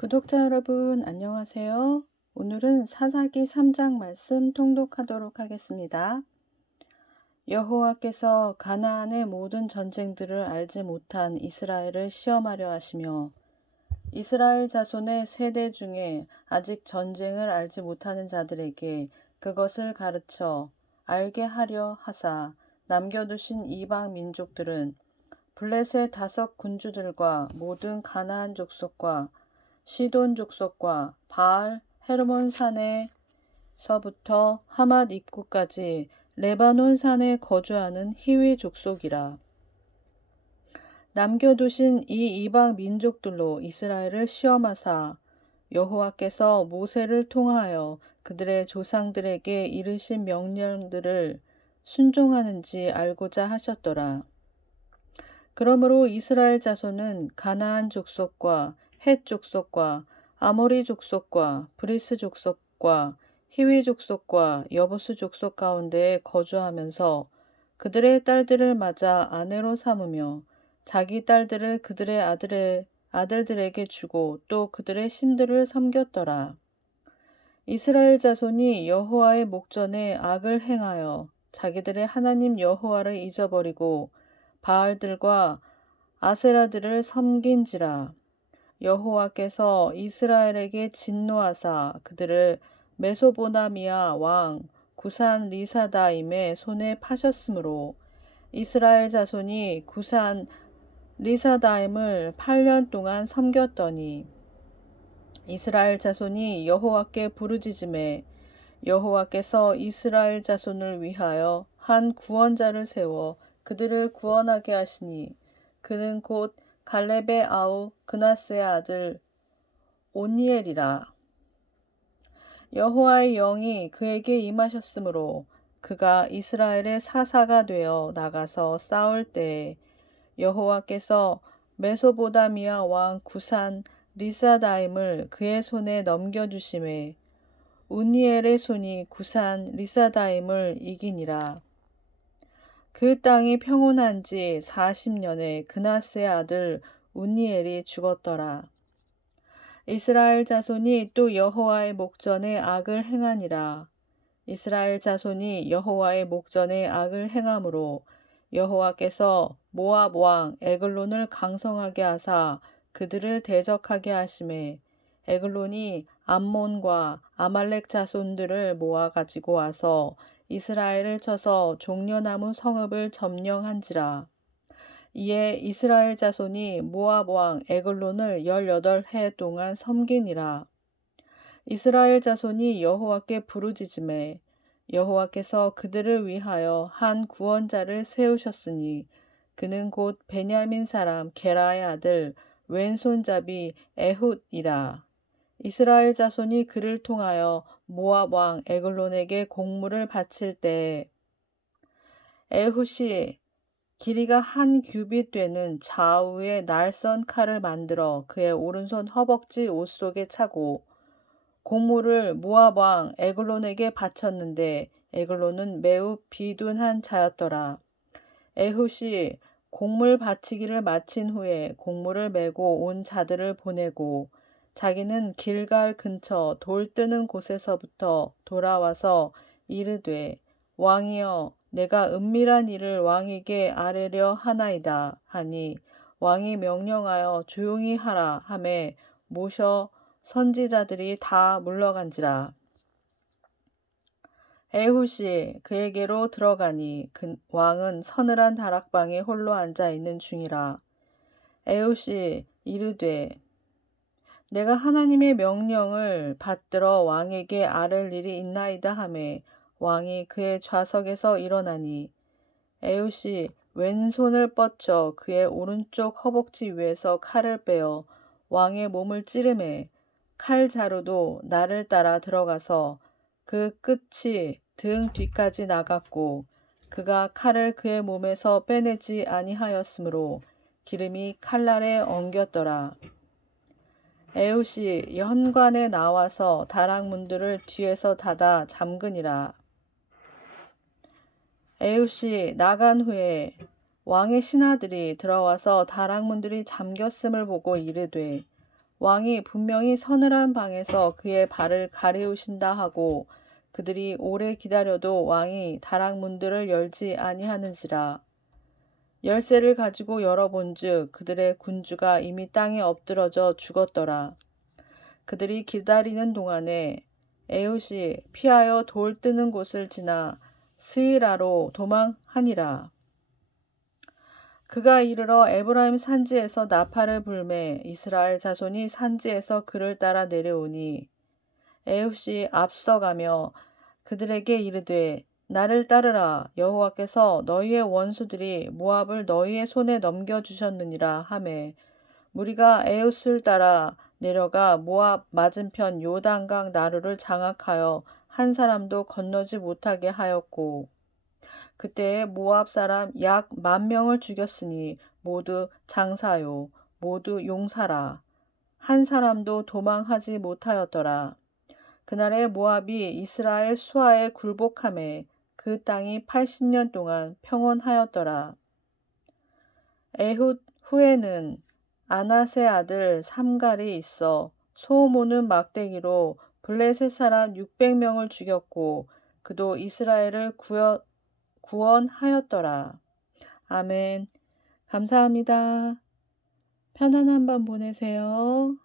구독자 여러분 안녕하세요. 오늘은 사사기 3장 말씀 통독하도록 하겠습니다. 여호와께서 가나안의 모든 전쟁들을 알지 못한 이스라엘을 시험하려 하시며 이스라엘 자손의 세대 중에 아직 전쟁을 알지 못하는 자들에게 그것을 가르쳐 알게 하려 하사 남겨두신 이방 민족들은 블레셋 다섯 군주들과 모든 가나안 족속과 시돈 족속과 바알 헤르몬 산에서부터 하맛 입구까지 레바논 산에 거주하는 희위 족속이라. 남겨두신 이 이방 민족들로 이스라엘을 시험하사 여호와께서 모세를 통하여 그들의 조상들에게 이르신 명령들을 순종하는지 알고자 하셨더라. 그러므로 이스라엘 자손은 가나안 족속과 헷 족속과 아모리 족속과 브리스 족속과 히위 족속과 여보스 족속 가운데에 거주하면서 그들의 딸들을 맞아 아내로 삼으며 자기 딸들을 그들의 아들의 아들들에게 주고 또 그들의 신들을 섬겼더라. 이스라엘 자손이 여호와의 목전에 악을 행하여 자기들의 하나님 여호와를 잊어버리고 바알들과 아세라들을 섬긴지라. 여호와께서 이스라엘에게 진노하사 그들을 메소보나미아 왕 구산 리사다임의 손에 파셨으므로 이스라엘 자손이 구산 리사다임을 8년 동안 섬겼더니 이스라엘 자손이 여호와께 부르짖음에 여호와께서 이스라엘 자손을 위하여 한 구원자를 세워 그들을 구원하게 하시니 그는 곧 갈렙의 아우 그나스의 아들 오니엘이라. 여호와의 영이 그에게 임하셨으므로 그가 이스라엘의 사사가 되어 나가서 싸울 때에 여호와께서 메소보다미아 왕 구산 리사다임을 그의 손에 넘겨주심에 우니엘의 손이 구산 리사다임을 이기니라. 그 땅이 평온한 지 40년에 그나스의 아들 운니엘이 죽었더라. 이스라엘 자손이 또 여호와의 목전에 악을 행하니라. 이스라엘 자손이 여호와의 목전에 악을 행함으로 여호와께서 모압 왕 에글론을 강성하게 하사 그들을 대적하게 하심에 에글론이 암몬과 아말렉 자손들을 모아 가지고 와서 이스라엘을 쳐서 종려나무 성읍을 점령한지라. 이에 이스라엘 자손이 모압 왕 에글론을 1 8덟해 동안 섬기니라. 이스라엘 자손이 여호와께 부르짖음에 여호와께서 그들을 위하여 한 구원자를 세우셨으니 그는 곧 베냐민 사람 게라의 아들 왼손잡이 에훗이라. 이스라엘 자손이 그를 통하여 모압 왕 에글론에게 공물을 바칠 때에 에훗이 길이가 한 규빗 되는 좌우의 날선 칼을 만들어 그의 오른손 허벅지 옷 속에 차고 공물을 모압 왕 에글론에게 바쳤는데 에글론은 매우 비둔한 자였더라. 에훗시 공물 바치기를 마친 후에 공물을 메고 온 자들을 보내고 자기는 길갈 근처 돌 뜨는 곳에서부터 돌아와서 이르되 왕이여 내가 은밀한 일을 왕에게 아뢰려 하나이다 하니 왕이 명령하여 조용히 하라 함에 모셔 선지자들이 다 물러간지라 에훗이 그에게로 들어가니 그 왕은 서늘한 다락방에 홀로 앉아 있는 중이라 에훗이 이르되 내가 하나님의 명령을 받들어 왕에게 아를 일이 있나이다 하매 왕이 그의 좌석에서 일어나니 에웃이 왼손을 뻗쳐 그의 오른쪽 허벅지 위에서 칼을 빼어 왕의 몸을 찌르매 칼 자루도 나를 따라 들어가서 그 끝이 등 뒤까지 나갔고 그가 칼을 그의 몸에서 빼내지 아니하였으므로 기름이 칼날에 엉겼더라. 에웃이 현관에 나와서 다락문들을 뒤에서 닫아 잠근이라 에웃이 나간 후에 왕의 신하들이 들어와서 다락문들이 잠겼음을 보고 이르되 왕이 분명히 서늘한 방에서 그의 발을 가리우신다 하고 그들이 오래 기다려도 왕이 다락문들을 열지 아니하는지라. 열쇠를 가지고 열어본즉 그들의 군주가 이미 땅에 엎드러져 죽었더라. 그들이 기다리는 동안에 에웃이 피하여 돌 뜨는 곳을 지나 스이라로 도망하니라. 그가 이르러 에브라임 산지에서 나팔을 불매 이스라엘 자손이 산지에서 그를 따라 내려오니 에웃이 앞서가며 그들에게 이르되 나를 따르라 여호와께서 너희의 원수들이 모압을 너희의 손에 넘겨 주셨느니라 하매 무리가 에웃을 따라 내려가 모압 맞은편 요단강 나루를 장악하여 한 사람도 건너지 못하게 하였고 그때에 모압 사람 약 만 명을 죽였으니 모두 장사요 모두 용사라 한 사람도 도망하지 못하였더라 그날에 모압이 이스라엘 수하에 굴복함에 그 땅이 80년 동안 평온하였더라. 에훗 후에는 아나의 아들 삼갈이 있어 소모는 막대기로 블레셋 사람 600명을 죽였고 그도 이스라엘을 구여, 구원하였더라. 아멘. 감사합니다. 편안한 밤 보내세요.